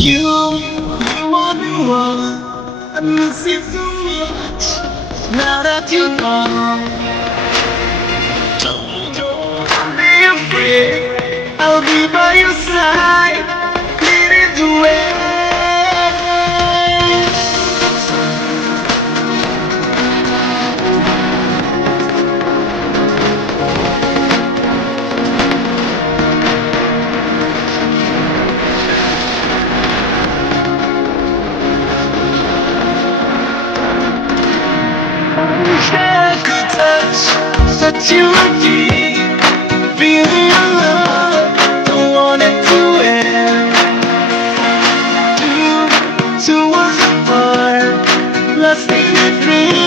You are the one I miss you so much. Now that you're gone, don't be afraid. I'll be by your side, leading the way. I could touch you again, feeling your love, don't want it to end. Two us apart, lost in a dream.